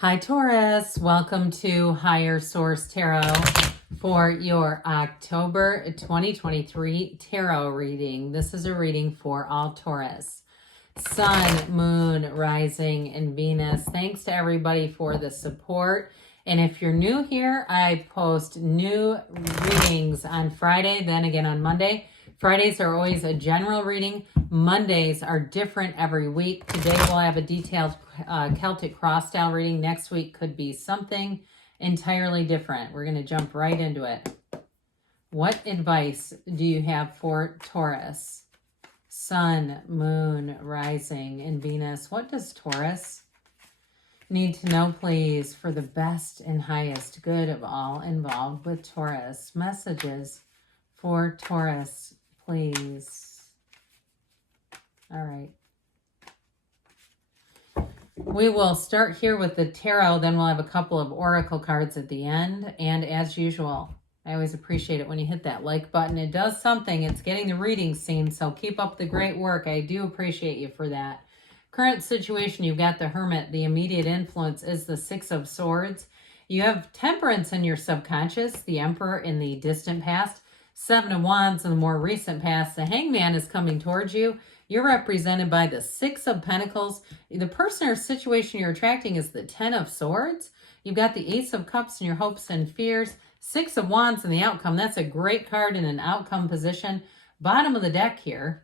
Hi Taurus, welcome to Higher Source Tarot for your October 2023 tarot reading. This is a reading for all Taurus. Sun, Moon, Rising, and Venus. Thanks to everybody for the support. And if you're new here, I post new readings on Friday, then again on Monday. Fridays are always a general reading. Mondays are different every week. Today we'll have a detailed Celtic cross style reading. Next week could be something entirely different. We're going to jump right into it. What advice do you have for Taurus? Sun, Moon, Rising, and Venus. What does Taurus need to know, please, for the best and highest good of all involved with Taurus? Messages for Taurus, please. All right. We will start here with the tarot, then we'll have a couple of oracle cards at the end. And as usual, I always appreciate it when you hit that like button. It does something. It's getting the reading seen, so keep up the great work. I do appreciate you for that. Current situation, you've got the Hermit. The immediate influence is the Six of Swords. You have Temperance in your subconscious, the Emperor in the distant past, Seven of Wands in the more recent past. The Hangman is coming towards you. You're represented by the Six of Pentacles. The person or situation you're attracting is the Ten of Swords. You've got the Ace of Cups in your hopes and fears. Six of Wands in the outcome. That's a great card in an outcome position. Bottom of the deck here,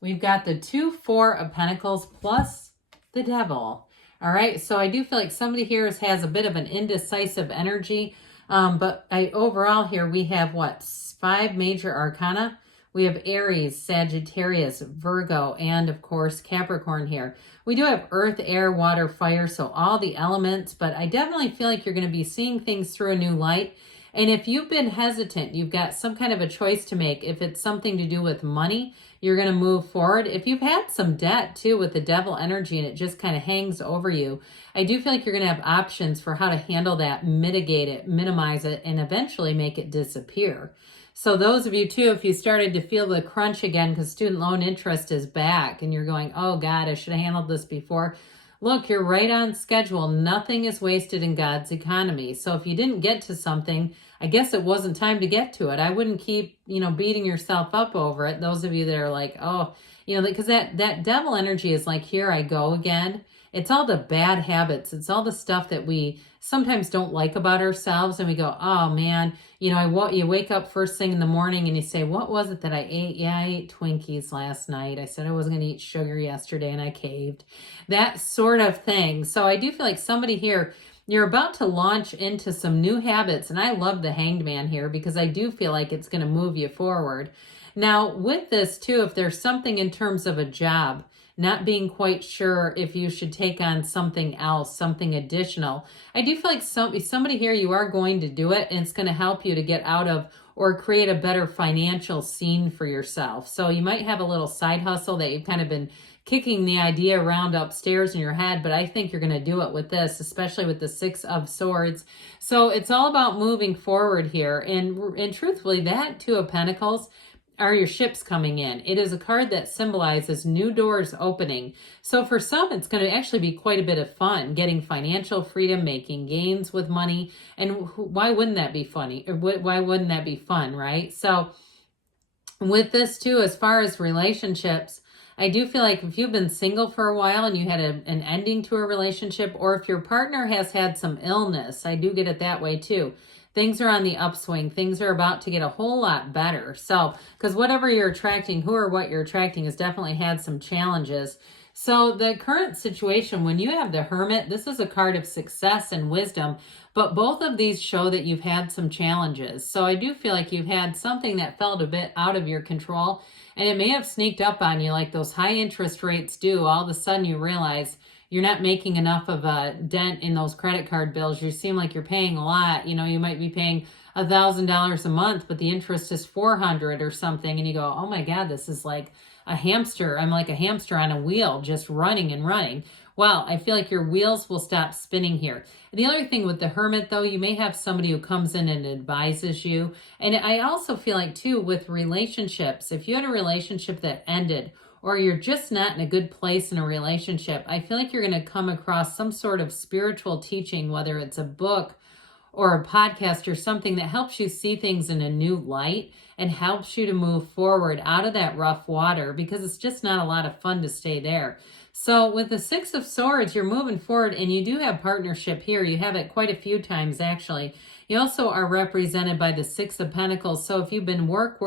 we've got the 2, 4 of Pentacles plus the Devil. All right, so I do feel like somebody here has a bit of an indecisive energy. But overall here we have what? 5 major arcana. We have Aries, Sagittarius, Virgo, and of course Capricorn here. We do have earth, air, water, fire, so all the elements, but I definitely feel like you're going to be seeing things through a new light. And if you've been hesitant, you've got some kind of a choice to make. If it's something to do with money, you're going to move forward. If you've had some debt too with the Devil energy and it just kind of hangs over you, I do feel like you're going to have options for how to handle that, mitigate it, minimize it, and eventually make it disappear. So those of you too, if you started to feel the crunch again because student loan interest is back and you're going, oh God, I should have handled this before. Look, you're right on schedule. Nothing is wasted in God's economy. So if you didn't get to something, I guess it wasn't time to get to it. I wouldn't keep, beating yourself up over it. Those of you that are like, oh, because that Devil energy is like, here I go again. It's all the bad habits. It's all the stuff that we sometimes don't like about ourselves. And we go, oh man, you wake up first thing in the morning and you say, what was it that I ate? Yeah, I ate Twinkies last night. I said I wasn't going to eat sugar yesterday and I caved. That sort of thing. So I do feel like somebody here, you're about to launch into some new habits. And I love the Hanged Man here because I do feel like it's going to move you forward. Now with this too, if there's something in terms of a job, not being quite sure if you should take on something else, something additional, I do feel like somebody here, you are going to do it and it's going to help you to get out of or create a better financial scene for yourself. So you might have a little side hustle that you've kind of been kicking the idea around upstairs in your head, but I think you're going to do it with this, especially with the Six of Swords. So it's all about moving forward here. And truthfully, that Two of Pentacles are your ships coming in. It is a card that symbolizes new doors opening. So for some, it's going to actually be quite a bit of fun, getting financial freedom, making gains with money. And why wouldn't that be funny? Or why wouldn't that be fun, right? So with this too, as far as relationships, I do feel like if you've been single for a while and you had an ending to a relationship, or if your partner has had some illness, I do get it that way too. Things are on the upswing. Things are about to get a whole lot better. So, because whatever you're attracting, who or what you're attracting has definitely had some challenges. So the current situation, when you have the Hermit, this is a card of success and wisdom, but both of these show that you've had some challenges. So I do feel like you've had something that felt a bit out of your control, and it may have sneaked up on you like those high interest rates do. All of a sudden you realize you're not making enough of a dent in those credit card bills. You seem like you're paying a lot. You might be paying $1,000 a month, but the interest is $400 or something. And you go, oh my God, this is like a hamster. I'm like a hamster on a wheel, just running and running. Well, I feel like your wheels will stop spinning here. And the other thing with the Hermit, though, you may have somebody who comes in and advises you. And I also feel like, too, with relationships, if you had a relationship that ended, or you're just not in a good place in a relationship, I feel like you're going to come across some sort of spiritual teaching, whether it's a book or a podcast or something that helps you see things in a new light and helps you to move forward out of that rough water, because it's just not a lot of fun to stay there. So with the Six of Swords, you're moving forward, and you do have partnership here. You have it quite a few times, actually. You also are represented by the Six of Pentacles. So if you've been work,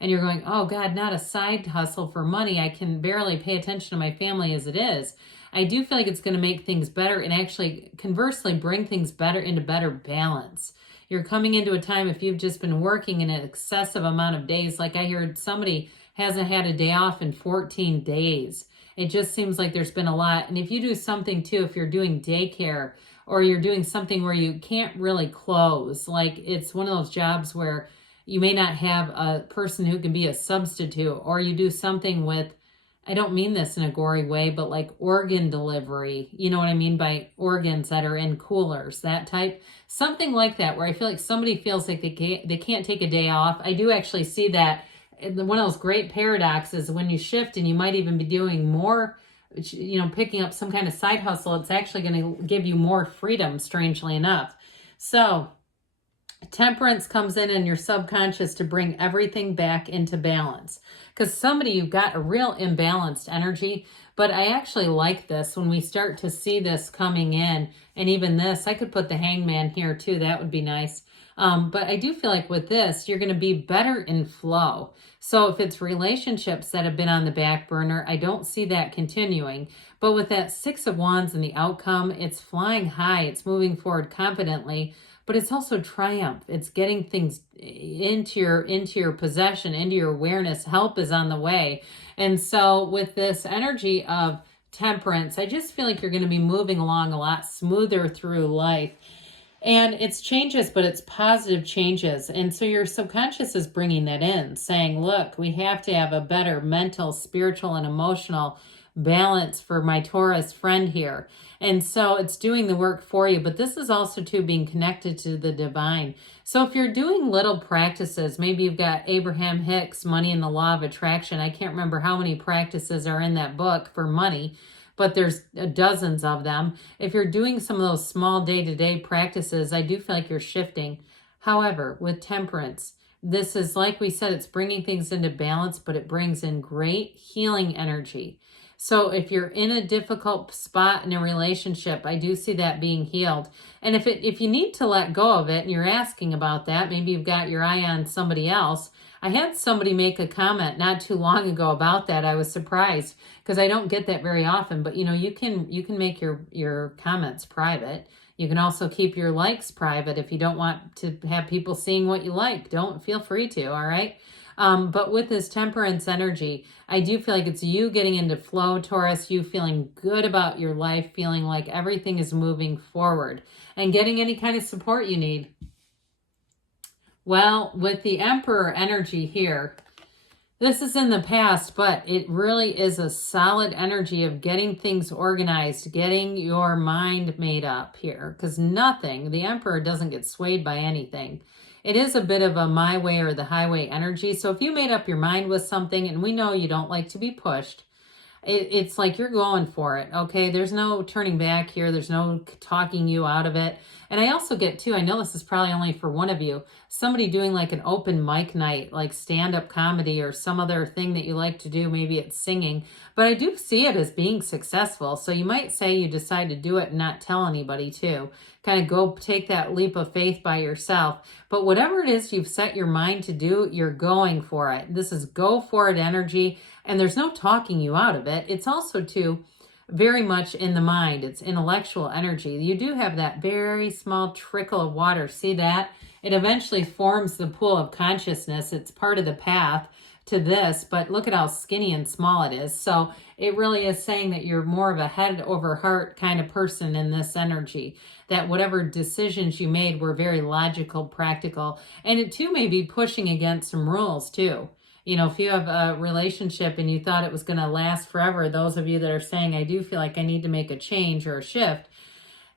and you're going, oh God, not a side hustle for money, I can barely pay attention to my family as it is, I do feel like it's going to make things better and actually, conversely, bring things better into better balance. You're coming into a time, if you've just been working an excessive amount of days, like I heard somebody hasn't had a day off in 14 days. It just seems like there's been a lot. And if you do something too, if you're doing daycare or you're doing something where you can't really close, like it's one of those jobs where you may not have a person who can be a substitute, or you do something with, I don't mean this in a gory way, but like organ delivery, you know what I mean by organs that are in coolers, that type, something like that, where I feel like somebody feels like they can't take a day off. I do actually see that. One of those great paradoxes, when you shift and you might even be doing more, you know, picking up some kind of side hustle, it's actually going to give you more freedom, strangely enough. So Temperance comes in your subconscious to bring everything back into balance. Because somebody, you've got a real imbalanced energy, but I actually like this when we start to see this coming in. And even this, I could put the Hangman here too. That would be nice. But I do feel like with this, you're going to be better in flow. So if it's relationships that have been on the back burner, I don't see that continuing. But with that Six of Wands and the outcome, it's flying high. It's moving forward confidently. But it's also triumph. It's getting things into your possession, into your awareness. Help is on the way. And so with this energy of Temperance, I just feel like you're going to be moving along a lot smoother through life. And it's changes, but it's positive changes. And so your subconscious is bringing that in, saying, look, we have to have a better mental, spiritual, and emotional balance for my Taurus friend here. And so it's doing the work for you. But this is also too being connected to the divine. So if you're doing little practices, maybe you've got Abraham Hicks, Money and the Law of Attraction. I can't remember how many practices are in that book for money, but there's dozens of them. If you're doing some of those small day-to-day practices, I do feel like you're shifting. However, with Temperance, this is, like we said, it's bringing things into balance, but it brings in great healing energy. So if you're in a difficult spot in a relationship, I do see that being healed. And if you need to let go of it and you're asking about that, maybe you've got your eye on somebody else. I had somebody make a comment not too long ago about that. I was surprised because I don't get that very often, but you know, you can make your comments private. You can also keep your likes private if you don't want to have people seeing what you like. Don't feel free to, all right? But with this Temperance energy, I do feel like it's you getting into flow, Taurus, you feeling good about your life, feeling like everything is moving forward and getting any kind of support you need. Well, with the Emperor energy here, this is in the past, but it really is a solid energy of getting things organized, getting your mind made up here, because the Emperor doesn't get swayed by anything. It is a bit of a my way or the highway energy. So if you made up your mind with something, and we know you don't like to be pushed, it's like you're going for it, okay? There's no turning back here. There's no talking you out of it. And I also get, too, I know this is probably only for one of you, somebody doing like an open mic night, like stand-up comedy or some other thing that you like to do. Maybe it's singing. But I do see it as being successful. So you might say you decide to do it and not tell anybody, too. Kind of go take that leap of faith by yourself. But whatever it is you've set your mind to do, you're going for it. This is go for it energy. And there's no talking you out of it. It's also, too, very much in the mind. It's intellectual energy. You do have that very small trickle of water. See that? It eventually forms the pool of consciousness. It's part of the path to this, but look at how skinny and small it is. So it really is saying that you're more of a head over heart kind of person in this energy, that whatever decisions you made were very logical, practical, and it too may be pushing against some rules too. You know, if you have a relationship and you thought it was going to last forever, those of you that are saying, I do feel like I need to make a change or a shift,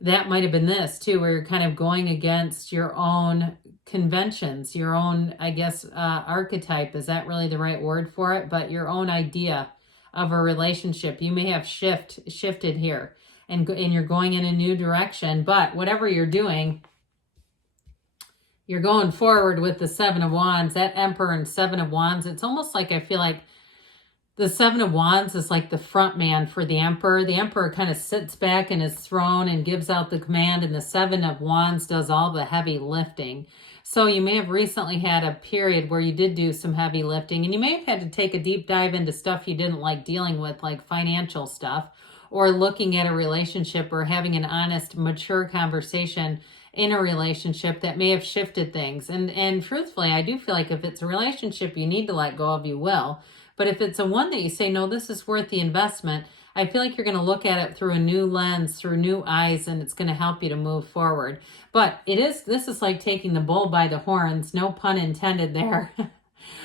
that might have been this too, where you're kind of going against your own conventions, your own, I guess, archetype. Is that really the right word for it? But your own idea of a relationship. You may have shifted here, and you're going in a new direction. But whatever you're doing, you're going forward with the Seven of Wands. That Emperor and Seven of Wands, it's almost like I feel like the Seven of Wands is like the front man for the Emperor. The Emperor kind of sits back in his throne and gives out the command, and the Seven of Wands does all the heavy lifting. So you may have recently had a period where you did do some heavy lifting, and you may have had to take a deep dive into stuff you didn't like dealing with, like financial stuff, or looking at a relationship, or having an honest, mature conversation in a relationship that may have shifted things. And truthfully, I do feel like if it's a relationship you need to let go of, you will. But if it's a one that you say, no, this is worth the investment, I feel like you're going to look at it through a new lens, through new eyes, and it's going to help you to move forward. But this is like taking the bull by the horns, no pun intended there.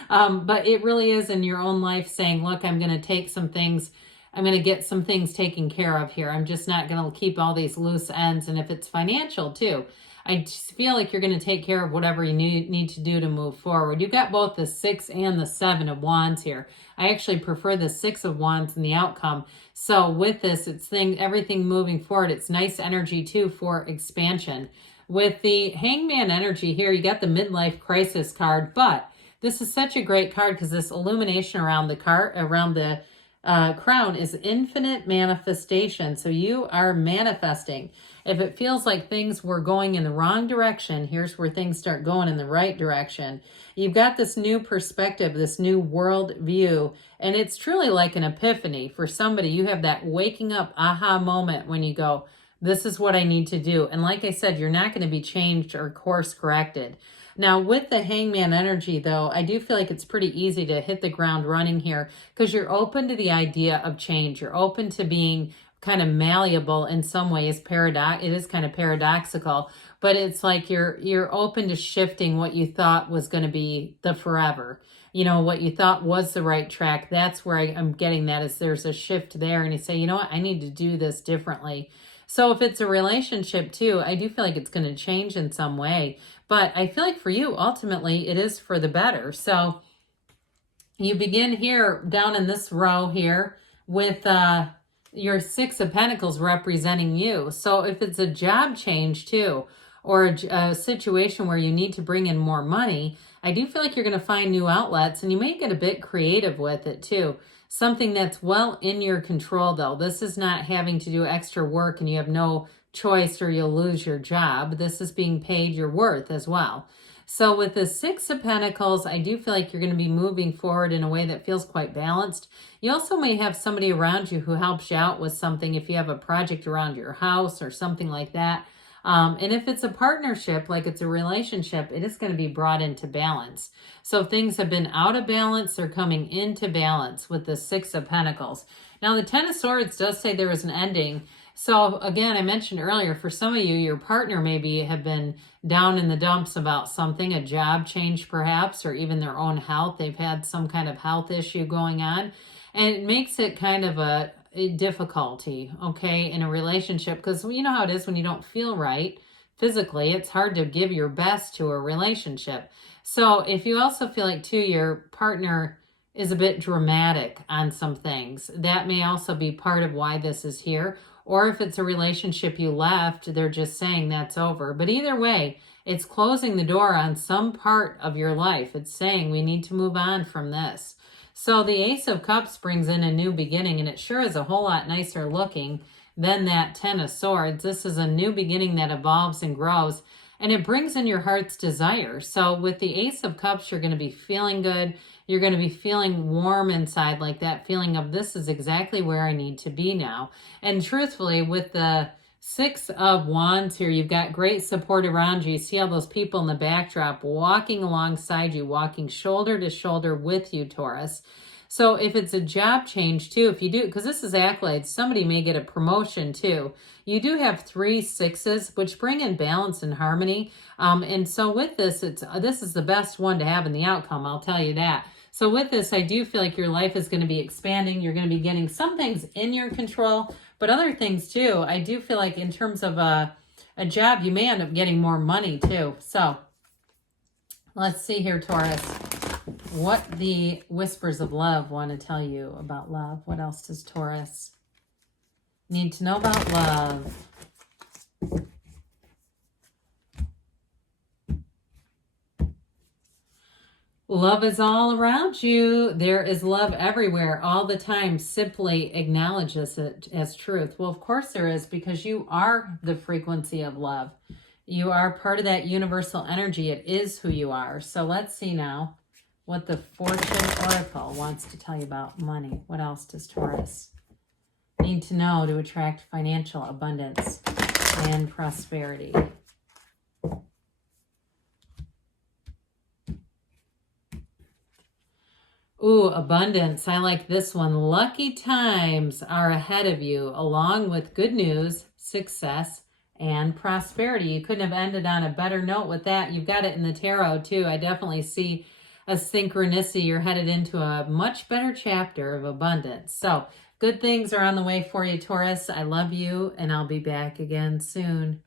But it really is in your own life saying, look, I'm going to take some things, I'm going to get some things taken care of here. I'm just not going to keep all these loose ends. And if it's financial too, I just feel like you're going to take care of whatever you need to do to move forward. You've got both the 6 and the 7 of Wands here. I actually prefer the 6 of Wands in the outcome. So with this, it's everything moving forward. It's nice energy too for expansion. With the Hangman energy here, you got the midlife crisis card, but this is such a great card because this illumination around the crown is infinite manifestation. So you are manifesting. If it feels like things were going in the wrong direction, here's where things start going in the right direction. You've got this new perspective, this new world view, and it's truly like an epiphany. For somebody, you have that waking up aha moment when you go, this is what I need to do. And like I said, you're not going to be changed or course corrected. Now, with the Hangman energy, though, I do feel like it's pretty easy to hit the ground running here because you're open to the idea of change. You're open to being kind of malleable in some ways. It is kind of paradoxical, but it's like you're open to shifting what you thought was going to be the forever. You know, what you thought was the right track. That's where I'm getting that, is there's a shift there, and you say, you know what, I need to do this differently. So if it's a relationship too, I do feel like it's going to change in some way. But I feel like for you, ultimately, it is for the better. So you begin here down in this row here with your 6 of Pentacles representing you. So if it's a job change too, or a situation where you need to bring in more money, I do feel like you're going to find new outlets, and you may get a bit creative with it too. Something that's well in your control, though. This is not having to do extra work and you have no choice or you'll lose your job. This is being paid your worth as well. So with the 6 of Pentacles, I do feel like you're going to be moving forward in a way that feels quite balanced. You also may have somebody around you who helps you out with something if you have a project around your house or something like that. And if it's a partnership, like it's a relationship, it is going to be brought into balance. So if things have been out of balance, they're coming into balance with the 6 of Pentacles. Now, the 10 of Swords does say there is an ending. So again, I mentioned earlier, for some of you, your partner maybe have been down in the dumps about something, a job change perhaps, or even their own health. They've had some kind of health issue going on. And it makes it kind of a difficulty, okay, in a relationship, because you know how it is when you don't feel right physically. It's hard to give your best to a relationship. So if you also feel like too your partner is a bit dramatic on some things, that may also be part of why this is here. Or if it's a relationship you left, they're just saying that's over. But either way, it's closing the door on some part of your life. It's saying we need to move on from this. So the Ace of Cups brings in a new beginning, and it sure is a whole lot nicer looking than that 10 of Swords. This is a new beginning that evolves and grows, and it brings in your heart's desire. So with the Ace of Cups, you're going to be feeling good. You're going to be feeling warm inside, like that feeling of this is exactly where I need to be now. And truthfully, with the 6 of Wands here, you've got great support around you. You see all those people in the backdrop walking alongside you, walking shoulder to shoulder with you, Taurus. So if it's a job change too, if you do, because this is accolades, somebody may get a promotion too. You do have 3 6s, which bring in balance and harmony. And so with this, this is the best one to have in the outcome, I'll tell you that. So with this, I do feel like your life is going to be expanding. You're going to be getting some things in your control, but other things too. I do feel like in terms of a job, you may end up getting more money too. So let's see here, Taurus, what the whispers of love want to tell you about love. What else does Taurus need to know about love? Love is all around you. There is love everywhere, all the time. Simply acknowledge this as truth. Well, of course there is, because you are the frequency of love. You are part of that universal energy. It is who you are. So let's see now what the Fortune Oracle wants to tell you about money. What else does Taurus need to know to attract financial abundance and prosperity? Ooh, abundance. I like this one. Lucky times are ahead of you, along with good news, success, and prosperity. You couldn't have ended on a better note with that. You've got it in the tarot, too. I definitely see a synchronicity. You're headed into a much better chapter of abundance. So, good things are on the way for you, Taurus. I love you, and I'll be back again soon.